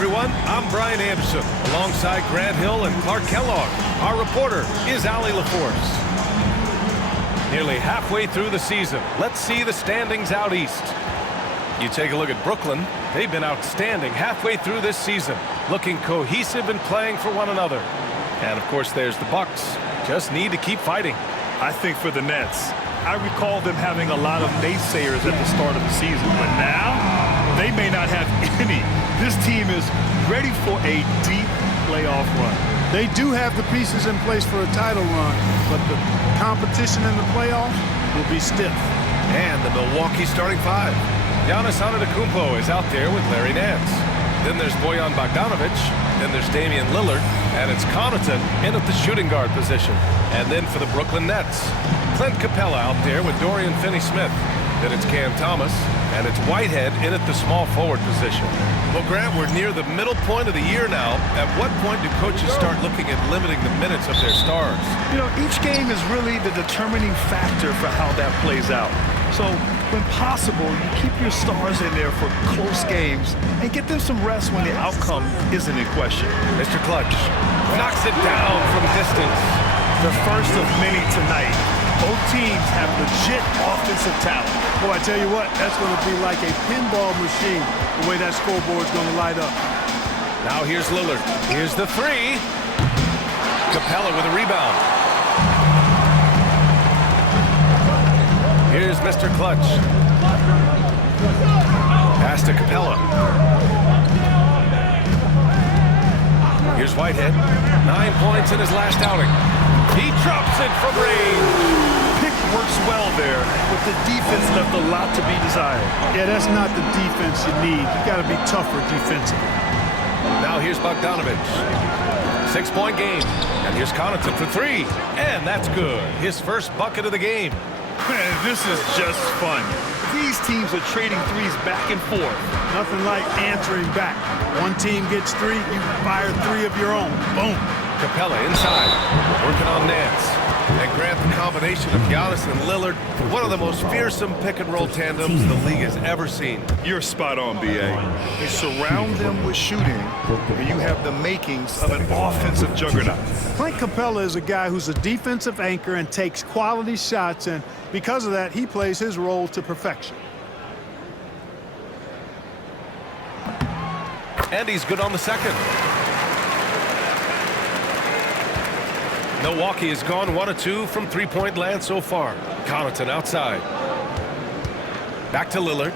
everyone. I'm Brian Anderson, alongside Grant Hill and Clark Kellogg. Our reporter is Allie LaForce. Nearly halfway through the season, let's see the standings out east. You take a look at Brooklyn. They've been outstanding halfway through this season, looking cohesive and playing for one another. And of course, there's the Bucks. Just need to keep fighting. I think for the Nets, I recall them having a lot of naysayers at the start of the season, but now they may not have any. This team is ready for a deep playoff run. They do have the pieces in place for a title run, but the competition in the playoffs will be stiff. And the Milwaukee starting five. Giannis Antetokounmpo is out there with Larry Nance. Then there's Bojan Bogdanovic. Then there's Damian Lillard. And it's Connaughton in at the shooting guard position. And then for the Brooklyn Nets, Clint Capella out there with Dorian Finney-Smith. Then it's Cam Thomas. And it's Whitehead in at the small forward position. Well, Grant, we're near the middle point of the year now. At what point do coaches start looking at limiting the minutes of their stars? You know, each game is really the determining factor for how that plays out. So, when possible, you keep your stars in there for close games and get them some rest when the outcome isn't in question. Mr. Clutch knocks it down from distance. The first of many tonight. Both teams have legit offensive talent. Boy, I tell you what, that's going to be like a pinball machine, the way that scoreboard's going to light up. Now here's Lillard. Here's the three. Capella with a rebound. Here's Mr. Clutch. Pass to Capella. Here's Whitehead. 9 points in his last outing. He drops it from range. Pick works well there, but the defense left a lot to be desired. Yeah, that's not the defense you need. You got to be tougher defensively. Now here's Bogdanovic. 6-point game. And here's Connaughton for three. And that's good. His first bucket of the game. Man, this is just fun. These teams are trading threes back and forth. Nothing like answering back. One team gets three, you fire three of your own. Boom. Capella inside, working on Nance. And Grant, the combination of Giannis and Lillard, one of the most fearsome pick-and-roll tandems the league has ever seen. You're spot on, B.A. They surround them with shooting, and you have the makings of an offensive juggernaut. Clint Capella is a guy who's a defensive anchor and takes quality shots, and because of that, he plays his role to perfection. And he's good on the second. Milwaukee has gone 1 of 2 from three-point land so far. Connaughton outside. Back to Lillard.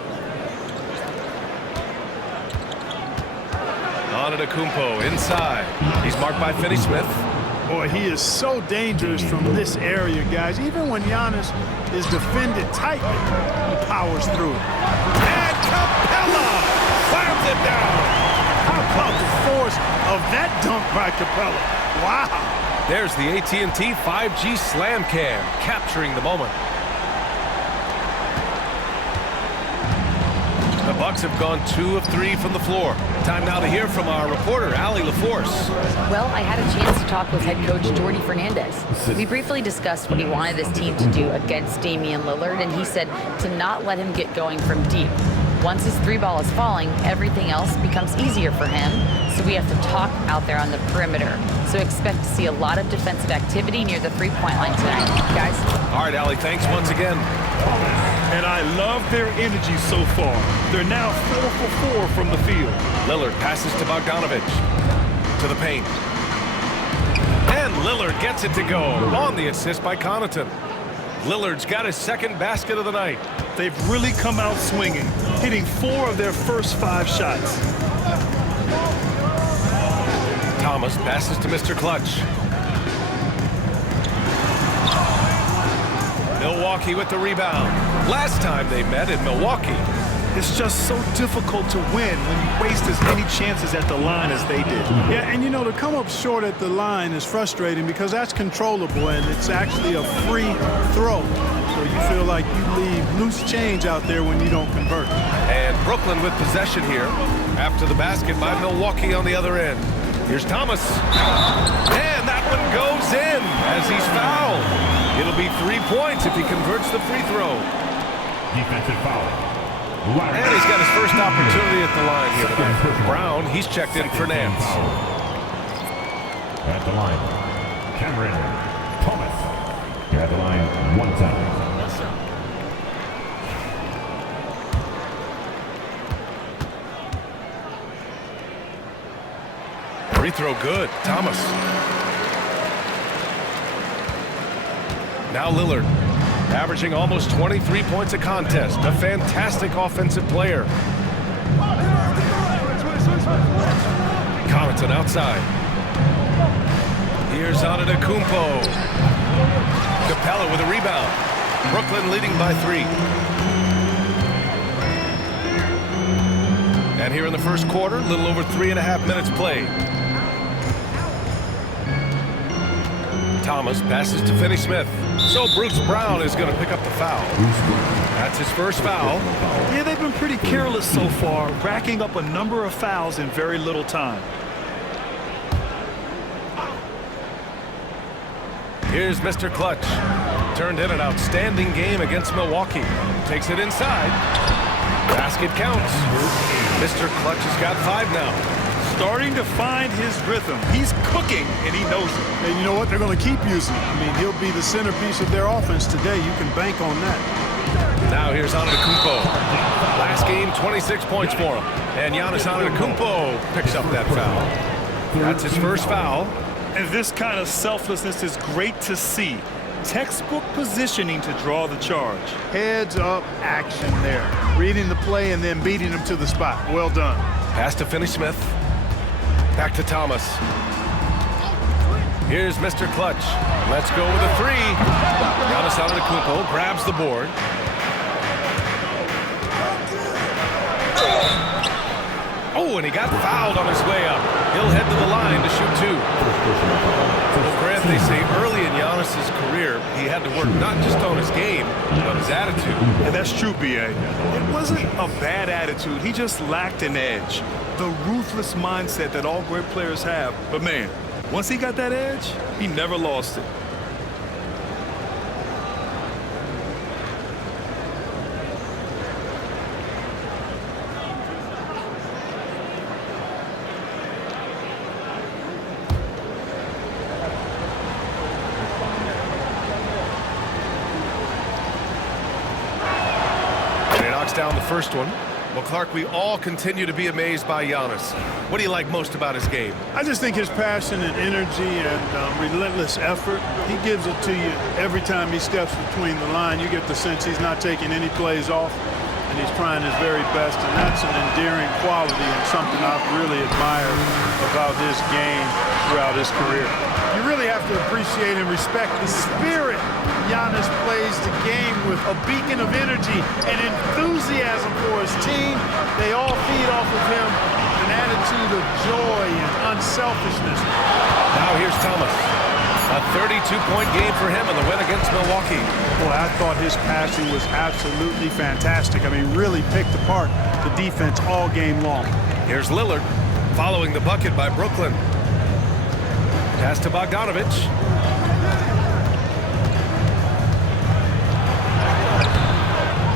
Antetokounmpo inside. He's marked by Finney-Smith. Boy, he is so dangerous from this area, guys. Even when Giannis is defended tightly, he powers through it. And Capella slams it down. How about the force of that dunk by Capella? Wow. There's the AT&T 5G Slam Cam, capturing the moment. The Bucks have gone 2 of 3 from the floor. Time now to hear from our reporter, Allie LaForce. Well, I had a chance to talk with head coach Jordy Fernandez. We briefly discussed what he wanted this team to do against Damian Lillard, and he said to not let him get going from deep. Once his three ball is falling, everything else becomes easier for him, so we have to talk out there on the perimeter. So expect to see a lot of defensive activity near the three-point line tonight, guys. All right, Allie, thanks once again. And I love their energy so far. They're now 4 for 4 from the field. Lillard passes to Bogdanovic. To the paint. And Lillard gets it to go on the assist by Connaughton. Lillard's got his second basket of the night. They've really come out swinging, hitting 4 of their first 5 shots. Thomas passes to Mr. Clutch. Milwaukee with the rebound. Last time they met in Milwaukee. It's just so difficult to win when you waste as many chances at the line as they did. Yeah, and you know, to come up short at the line is frustrating because that's controllable and it's actually a free throw. So you feel like you leave loose change out there when you don't convert. And Brooklyn with possession here after the basket by Milwaukee on the other end. Here's Thomas. And that one goes in as he's fouled. It'll be 3 points if he converts the free throw. Defensive foul. And he's got his first opportunity at the line here tonight. Brown, he's checked in for Nance. At the line, Cameron Thomas. At the line, 1 time. Free throw good. Thomas. Now Lillard, averaging almost 23 points a contest. A fantastic offensive player. Connaughton outside. Here's Antetokounmpo. Capella with a rebound. Brooklyn leading by 3. And here in the first quarter, a little over 3.5 minutes played. Thomas passes to Finney-Smith. So Bruce Brown is going to pick up the foul. That's his first foul. Yeah, they've been pretty careless so far, racking up a number of fouls in very little time. Here's Mr. Clutch. Turned in an outstanding game against Milwaukee. Takes it inside. Basket counts. Mr. Clutch has got 5 now. Starting to find his rhythm. He's cooking, and he knows it. And you know what? They're going to keep using him. I mean, he'll be the centerpiece of their offense today. You can bank on that. Now here's Antetokounmpo. Last game, 26 points for him. And Giannis Antetokounmpo picks up that foul. That's his first foul. And this kind of selflessness is great to see. Textbook positioning to draw the charge. Heads up action there. Reading the play and then beating him to the spot. Well done. Pass to Finney-Smith. Back to Thomas. Here's Mr. Clutch. Let's go with a 3. Giannis Antetokounmpo grabs the board. Oh, and he got fouled on his way up. He'll head to the line to shoot 2. Well, Grant, they say early in Giannis's career, he had to work not just on his game, but his attitude. And that's true, B.A. It wasn't a bad attitude. He just lacked an edge. The ruthless mindset that all great players have. But, man, once he got that edge, he never lost it. Down the first one. Well, Clark, we all continue to be amazed by Giannis. What do you like most about his game? I just think his passion and energy and relentless effort, he gives it to you every time he steps between the line. You get the sense he's not taking any plays off, and he's trying his very best, and that's an endearing quality and something I've really admired about his game throughout his career. You really have to appreciate and respect the spirit Giannis plays the game with, a beacon of energy and enthusiasm for his team. They all feed off of him, an attitude of joy and unselfishness. Now here's Thomas. A 32-point game for him in the win against Milwaukee. Boy, I thought his passing was absolutely fantastic. I mean, really picked apart the defense all game long. Here's Lillard following the bucket by Brooklyn. Pass to Bogdanovich.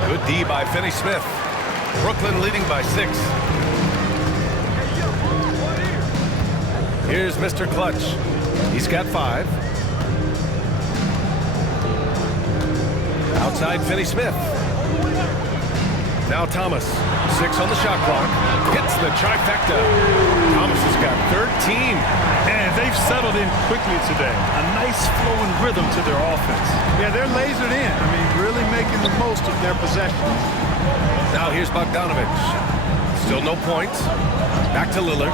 Good D by Finney-Smith. Brooklyn leading by 6. Here's Mr. Clutch. He's got 5. Outside Finney-Smith. Now Thomas. 6 on the shot clock. Hits the trifecta. Thomas has got 13. And they've settled in quickly today. A nice flowing rhythm to their offense. Yeah, they're lasered in. I mean, really making the most of their possessions. Now here's Bogdanovich. Still no points. Back to Lillard.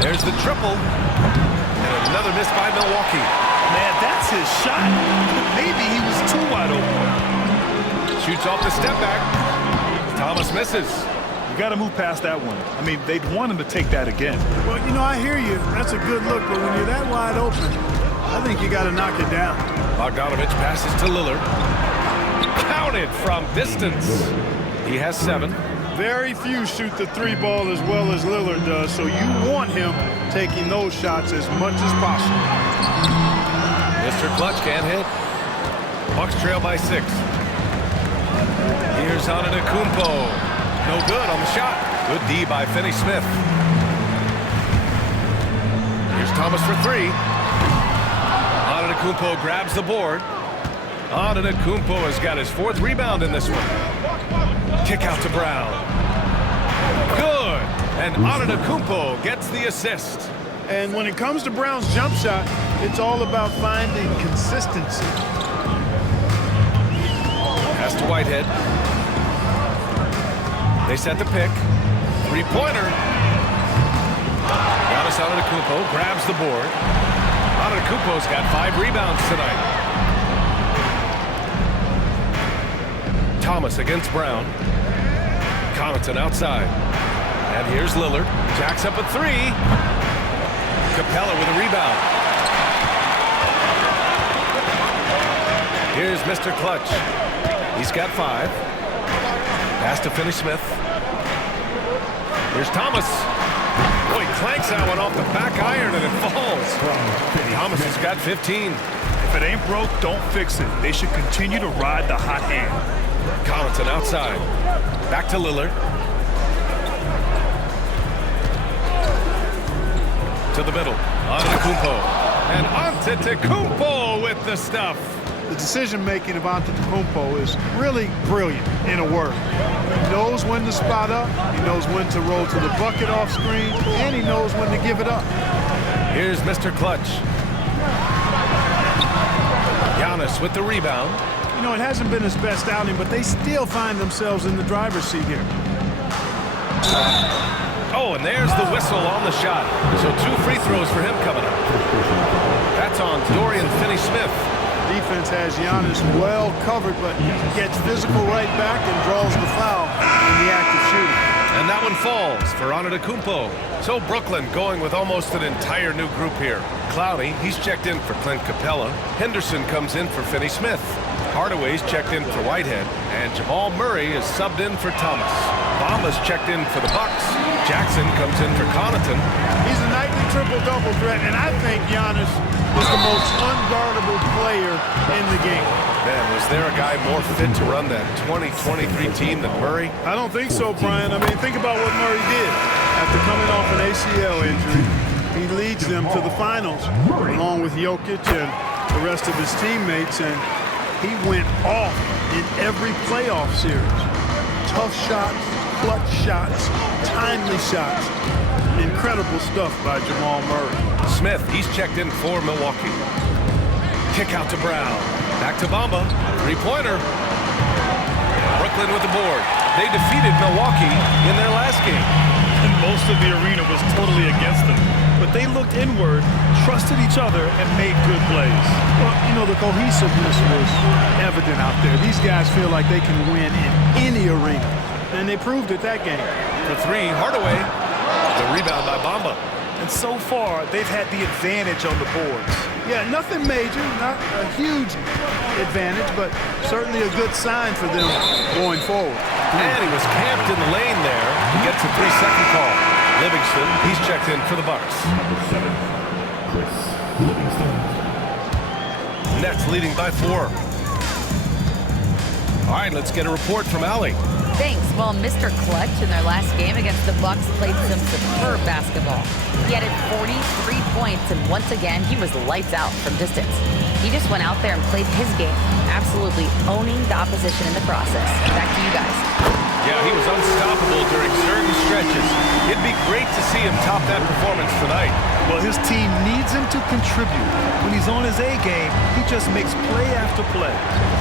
There's the triple. And another miss by Milwaukee. Man, that's his shot. Maybe he was too wide open. Shoots off the step back. Thomas misses. You got to move past that one. I mean, they'd want him to take that again. Well, you know, I hear you. That's a good look, but when you're that wide open, I think you got to knock it down. Bogdanovich passes to Lillard. Counted from distance. He has 7. Very few shoot the 3 ball as well as Lillard does, so you want him taking those shots as much as possible. Mr. Clutch can't hit. Bucks trail by 6. Here's Antetokounmpo. No good on the shot. Good D by Finney-Smith. Here's Thomas for three. Antetokounmpo grabs the board. Antetokounmpo has got his 4th rebound in this one. Kick out to Brown. Good. And Antetokounmpo gets the assist. And when it comes to Brown's jump shot, it's all about finding consistency. Pass to Whitehead. They set the pick. Three-pointer. Giannis Antetokounmpo grabs the board. Antetokounmpo's got 5 rebounds tonight. Thomas against Brown. Connaughton outside. And here's Lillard. Jacks up a 3. Capella with a rebound. Here's Mr. Clutch. He's got 5. Pass to Finney-Smith. Here's Thomas. Oh, he clanks that one off the back iron and it falls. Thomas has got 15. If it ain't broke, don't fix it. They should continue to ride the hot hand. Connaughton outside. Back to Lillard. To the middle. Antetokounmpo. And Antetokounmpo with the stuff. The decision-making of Antetokounmpo is really brilliant, in a word. He knows when to spot up, he knows when to roll to the bucket off screen, and he knows when to give it up. Here's Mr. Clutch. Giannis with the rebound. You know, it hasn't been his best outing, but they still find themselves in the driver's seat here. Oh, and there's the whistle on the shot. So 2 free throws for him coming up. That's on Dorian Finney-Smith. Defense has Giannis well covered, but gets physical right back and draws the foul in the act of shooting. And that one falls for Antetokounmpo. So Brooklyn going with almost an entire new group here. Clowney, he's checked in for Clint Capella. Henderson comes in for Finney-Smith. Hardaway's checked in for Whitehead. And Jamal Murray is subbed in for Thomas. Bamba's checked in for the Bucks. Jackson comes in for Connaughton. He's a nightly triple-double threat, and I think Giannis is the most unguardable player in the game. Man, was there a guy more fit to run that 2023 team than Murray? I don't think so, Brian. I mean, think about what Murray did. After coming off an ACL injury, he leads them to the finals, along with Jokic and the rest of his teammates, and he went off in every playoff series. Tough shots, clutch shots, timely shots. Incredible stuff by Jamal Murray. Smith, he's checked in for Milwaukee. Kick out to Brown. Back to Bamba. Three-pointer. Brooklyn with the board. They defeated Milwaukee in their last game. And most of the arena was totally against them. But they looked inward, trusted each other, and made good plays. Well, you know, the cohesiveness was evident out there. These guys feel like they can win in any arena. And they proved it that game. For 3, Hardaway. The rebound by Bamba. And so far, they've had the advantage on the boards. Yeah, nothing major, not a huge advantage, but certainly a good sign for them going forward. And he was camped in the lane there. He gets a 3-second call. Livingston, he's checked in for the Bucks. Number 7, Chris Livingston. Nets leading by 4. All right, let's get a report from Allie. Thanks. Well, Mr. Clutch in their last game against the Bucks played some superb basketball. He added 43 points, and once again, he was lights out from distance. He just went out there and played his game, absolutely owning the opposition in the process. Back to you guys. Yeah, he was unstoppable during certain stretches. It'd be great to see him top that performance tonight. Well, his team needs him to contribute. When he's on his A game, he just makes play after play.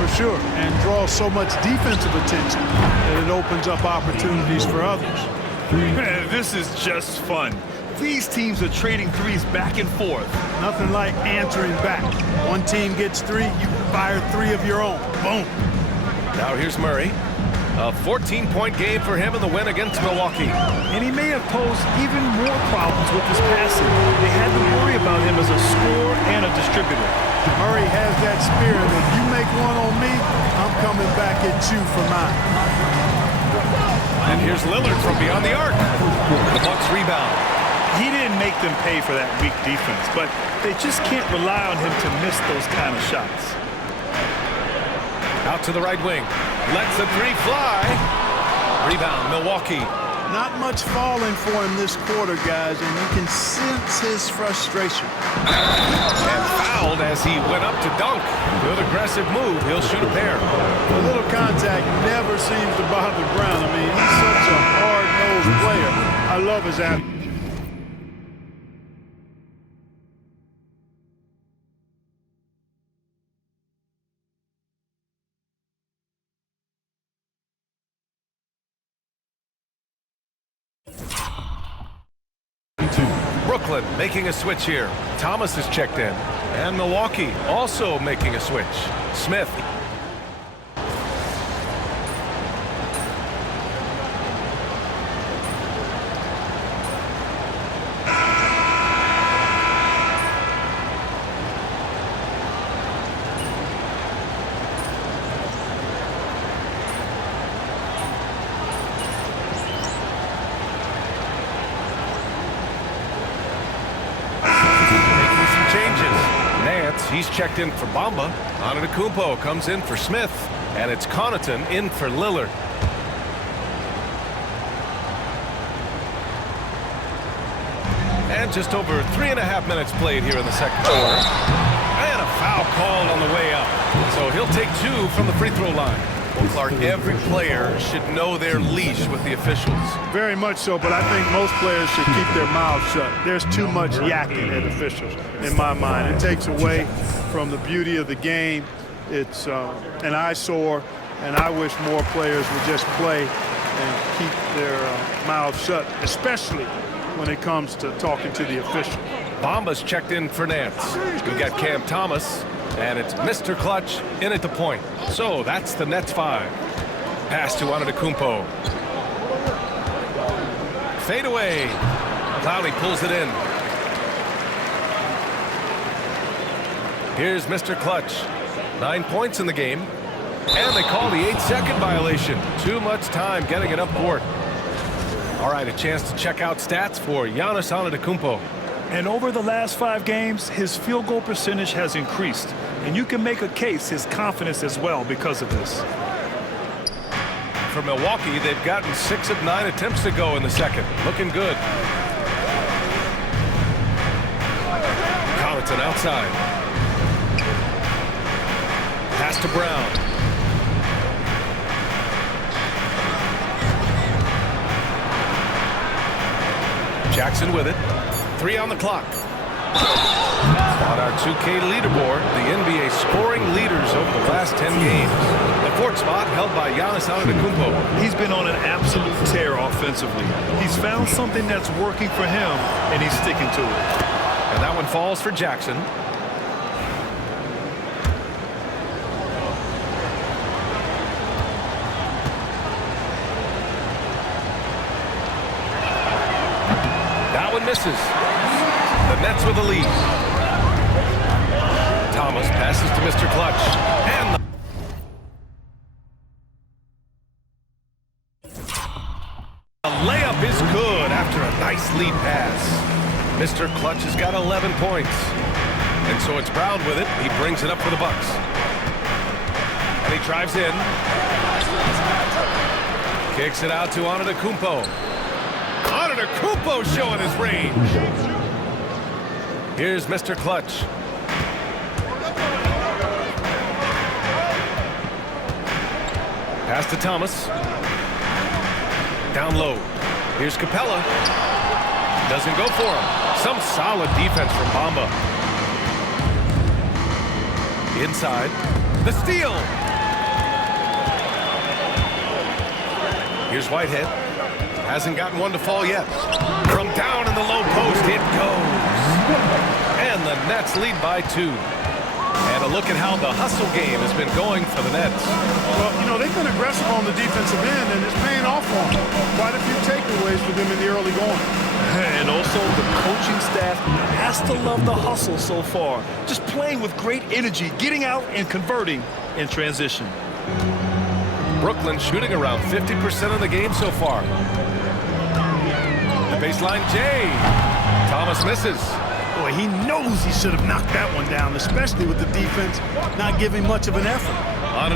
For sure, and draws so much defensive attention that it opens up opportunities for others. Man, this is just fun. These teams are trading threes back and forth. Nothing like answering back. One team gets 3, you fire 3 of your own. Boom. Now here's Murray. A 14-point game for him in the win against Milwaukee. And he may have posed even more problems with his passing. They had to worry about him as a scorer and a distributor. Murray has that spirit. If you make one on me, I'm coming back at you for mine. And here's Lillard from beyond the arc. The Bucks rebound. He didn't make them pay for that weak defense, but they just can't rely on him to miss those kind of shots. Out to the right wing. Lets the 3 fly. Rebound, Milwaukee. Not much falling for him this quarter, guys, and you can sense his frustration. And fouled as he went up to dunk. Good aggressive move. He'll shoot a pair. A little contact never seems to bother Brown. I mean, he's such a hard-nosed player. I love his attitude. Brooklyn making a switch here. Thomas is checked in. And Milwaukee also making a switch. Smith. He's checked in for Bamba. Antetokounmpo comes in for Smith. And it's Connaughton in for Lillard. And just over 3.5 minutes played here in the second quarter. And a foul called on the way up. So he'll take 2 from the free throw line. Well, Clark, every player should know their leash with the officials. Very much so, but I think most players should keep their mouths shut. There's too much yakking at officials, in my mind. It takes away from the beauty of the game. It's an eyesore, and I wish more players would just play and keep their mouths shut, especially when it comes to talking to the official. Bamba's checked in for Nance. We got Cam Thomas. And it's Mr. Clutch in at the point. So that's the Nets 5. Pass to Antetokounmpo. Fade away. Clowney pulls it in. Here's Mr. Clutch. 9 points in the game. And they call the 8-second violation. Too much time getting it up court. All right, a chance to check out stats for Giannis Antetokounmpo. And over the last 5 games, his field goal percentage has increased. And you can make a case his confidence as well because of this. For Milwaukee, they've gotten 6 of 9 attempts to go in the second. Looking good. Connaughton outside. Pass to Brown. Jackson with it. 3 on the clock. On our 2K leaderboard, the NBA scoring leaders over the last 10 games. The 4th spot held by Giannis Antetokounmpo. He's been on an absolute tear offensively. He's found something that's working for him, and he's sticking to it. And that one falls for Jackson. That one misses. The Nets with the lead. Thomas passes to Mr. Clutch. And the layup is good after a nice lead pass. Mr. Clutch has got 11 points. And so it's Brown with it. He brings it up for the Bucks. And he drives in. Kicks it out to Antetokounmpo. Antetokounmpo showing his range. Here's Mr. Clutch. Pass to Thomas. Down low. Here's Capella. Doesn't go for him. Some solid defense from Bamba. Inside. The steal. Here's Whitehead. Hasn't gotten one to fall yet. From down in the low post, it goes. And the Nets lead by 2. And a look at how the hustle game has been going for the Nets. Well, you know, they've been aggressive on the defensive end, and it's paying off for them. Quite a few takeaways for them in the early going. And also, the coaching staff has to love the hustle so far. Just playing with great energy, getting out and converting in transition. Brooklyn shooting around 50% of the game so far. The baseline J. Thomas misses. Boy, he knows he should have knocked that one down, especially with the defense not giving much of an effort. Oh,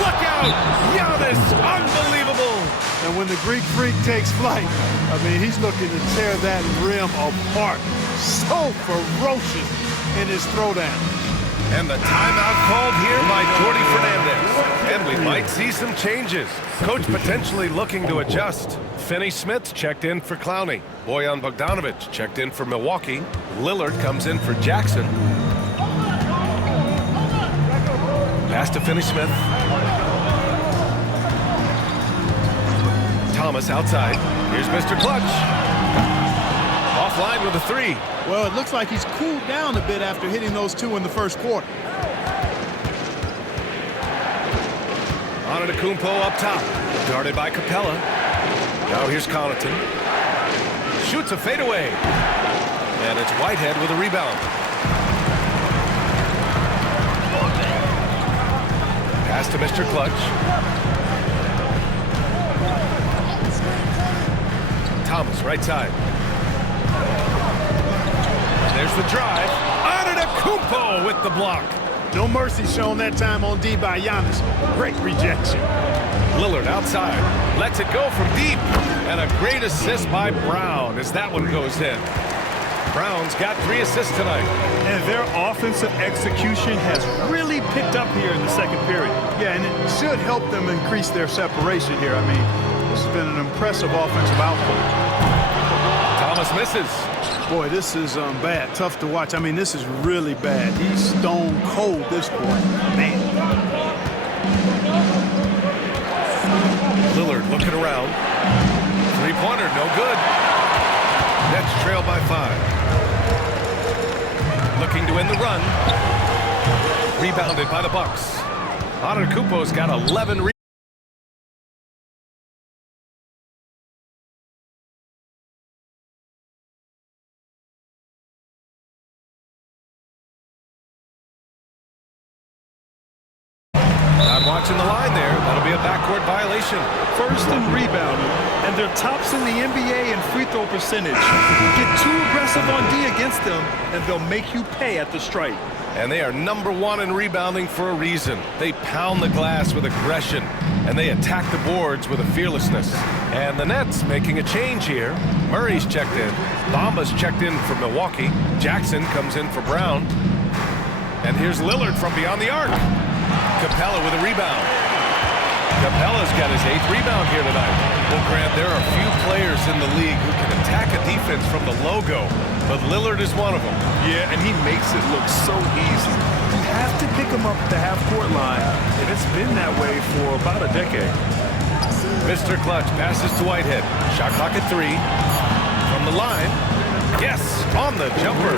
look out! Giannis, unbelievable! And when the Greek Freak takes flight, I mean, he's looking to tear that rim apart. So ferocious in his throwdown. And the timeout called here by Jordy Fernandez. And we might see some changes. Coach potentially looking to adjust. Finney Smith checked in for Clowney. Bojan Bogdanovic checked in for Milwaukee. Lillard comes in for Jackson. Pass to Finney Smith. Thomas outside. Here's Mr. Clutch. Offline with a three. Well, it looks like he's cooled down a bit after hitting those two in the first quarter. Antetokounmpo up top. Guarded by Capella. Now here's Connaughton. Shoots a fadeaway. And it's Whitehead with a rebound. Pass to Mr. Clutch. Thomas, right side. There's the drive. Antetokounmpo with the block. No mercy shown that time on D by Giannis. Great rejection. Lillard outside. Lets it go from deep. And a great assist by Brown as that one goes in. Brown's got 3 assists tonight. And their offensive execution has really picked up here in the second period. Yeah, and it should help them increase their separation here. I mean, this has been an impressive offensive output. Thomas misses. Boy, this is bad. Tough to watch. I mean, this is really bad. He's stone cold this quarter. Man. Lillard looking around. Three-pointer, no good. Nets trail by 5. Looking to end the run. Rebounded by the Bucks. Antetokounmpo's got 11 rebounds. Not watching the line there. That'll be a backcourt violation. First in rebounding, and they're tops in the NBA in free throw percentage. Get too aggressive on D against them, and they'll make you pay at the stripe. And they are #1 in rebounding for a reason. They pound the glass with aggression, and they attack the boards with a fearlessness. And the Nets making a change here. Murray's checked in. Bamba's checked in for Milwaukee. Jackson comes in for Brown. And here's Lillard from beyond the arc. Capella with a rebound. Capella's got his 8th rebound here tonight. Well, Grant, there are few players in the league who can attack a defense from the logo, but Lillard is one of them. Yeah, and he makes it look so easy. You have to pick him up at the half-court line, and it's been that way for about a decade. Mr. Clutch passes to Whitehead. Shot clock at 3. From the line. Yes, on the jumper.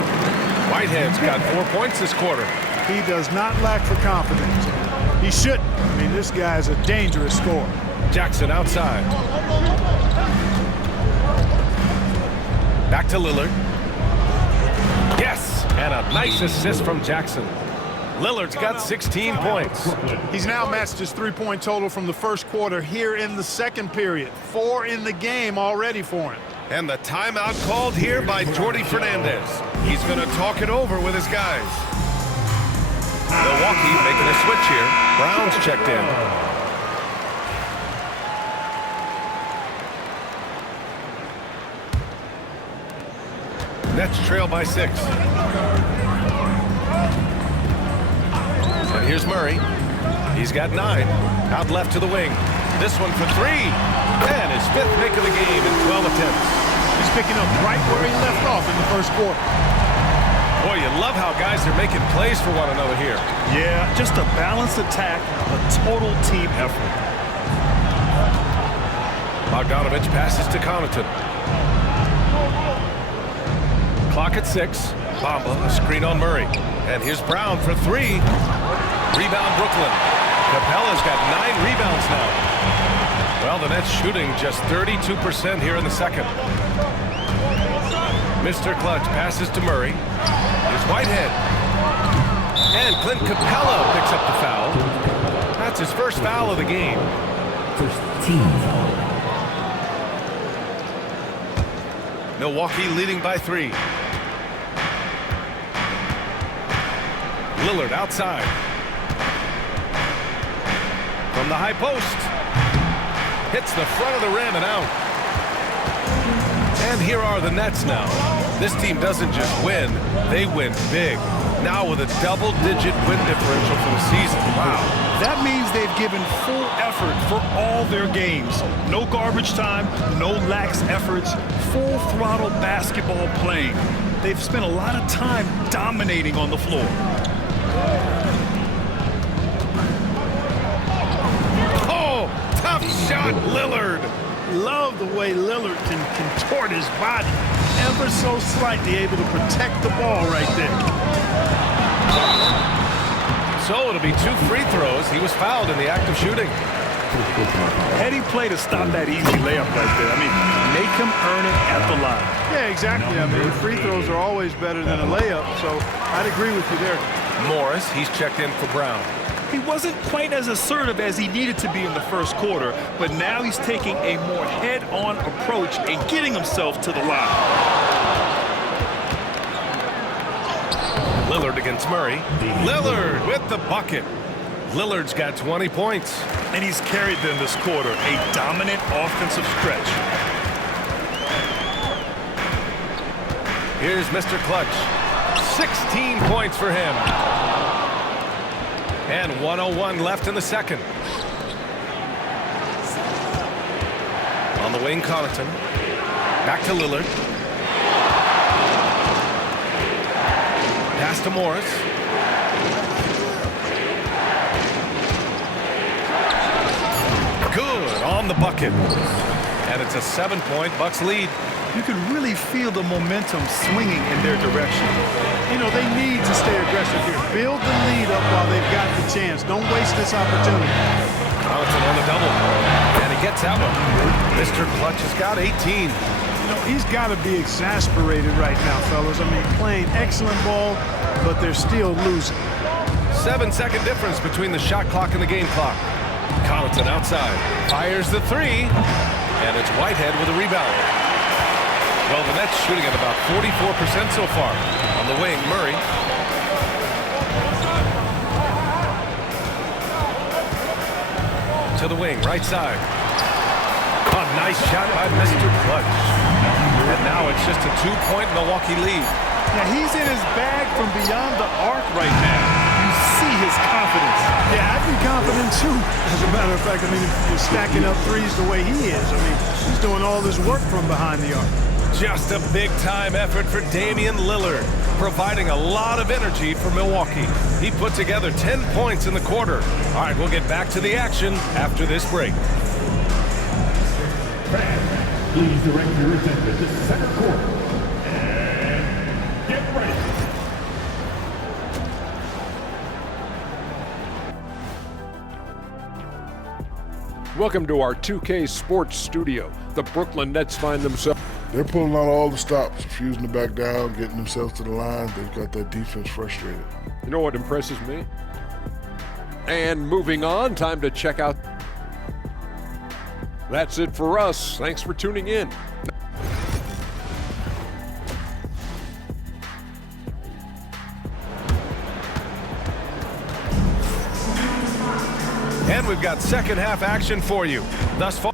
Whitehead's got 4 points this quarter. He does not lack for confidence. He shouldn't. I mean, this guy is a dangerous scorer. Jackson outside. Back to Lillard. Yes, and a nice assist from Jackson. Lillard's got 16 points. He's now matched his three-point total from the first quarter here in the second period. 4 in the game already for him. And the timeout called here by Jordy Fernandez. He's going to talk it over with his guys. Milwaukee making a switch here. Brown's checked in. Nets trail by 6. And here's Murray. He's got 9. Out left to the wing. This one for 3. And his 5th make of the game in 12 attempts. He's picking up right where he left off in the first quarter. Boy, you love how guys are making plays for one another here. Yeah, just a balanced attack, a total team effort. Bogdanovic passes to Connaughton. Clock at 6. Bamba, a screen on Murray. And here's Brown for 3. Rebound Brooklyn. Capella's got 9 rebounds now. Well, the Nets shooting just 32% here in the second. Mr. Clutch passes to Murray. Here's Whitehead. And Clint Capella picks up the foul. That's his first foul of the game. First team foul. Milwaukee leading by 3. Lillard outside. From the high post. Hits the front of the rim and out. And here are the Nets now. This team doesn't just win, they win big. Now with a double-digit win differential for the season. Wow. That means they've given full effort for all their games. No garbage time, no lax efforts, full throttle basketball playing. They've spent a lot of time dominating on the floor. Oh, tough shot, Lillard. Love the way Lillard can contort his body ever so slightly, able to protect the ball right there. So it'll be 2 free throws. He was fouled in the act of shooting. Heady play to stop that easy layup right there. I mean, make him earn it at the line. Yeah, exactly. I mean, free throws are always better than a layup, so I'd agree with you there. Morris, he's checked in for Brown. He wasn't quite as assertive as he needed to be in the first quarter, but now he's taking a more head-on approach and getting himself to the line. Lillard against Murray. Lillard with the bucket. Lillard's got 20 points. And he's carried them this quarter, a dominant offensive stretch. Here's Mr. Clutch. 16 points for him. And 1:01 left in the second. On the wing, Connaughton. Back to Lillard. Pass to Morris. Good on the bucket. And it's a 7-point Bucks lead. You can really feel the momentum swinging in their direction. You know, they need to stay aggressive here. Build the lead up while they've got the chance. Don't waste this opportunity. Connaughton on the double. And he gets that one. Mr. Clutch has got 18. You know, he's got to be exasperated right now, fellas. I mean, playing excellent ball, but they're still losing. 7-second difference between the shot clock and the game clock. Connaughton outside. Fires the 3. And it's Whitehead with a rebound. Well, the Nets shooting at about 44% so far. On the wing, Murray. To the wing, right side. A nice shot by Mr. Clutch. And now it's just a 2-point Milwaukee lead. Now he's in his bag from beyond the arc right now. You see his confidence. Yeah, I'd be confident too. As a matter of fact, I mean, if you're stacking up threes the way he is, I mean, he's doing all this work from behind the arc. Just a big-time effort for Damian Lillard, providing a lot of energy for Milwaukee. He put together 10 points in the quarter. All right, we'll get back to the action after this break. Fans, please direct your attention to center court. And get ready. Welcome to our 2K Sports Studio. The Brooklyn Nets find themselves. They're pulling out all the stops, refusing to back down, getting themselves to the line. They've got that defense frustrated. You know what impresses me? And moving on, time to check out. That's it for us. Thanks for tuning in. And we've got second half action for you. Thus far,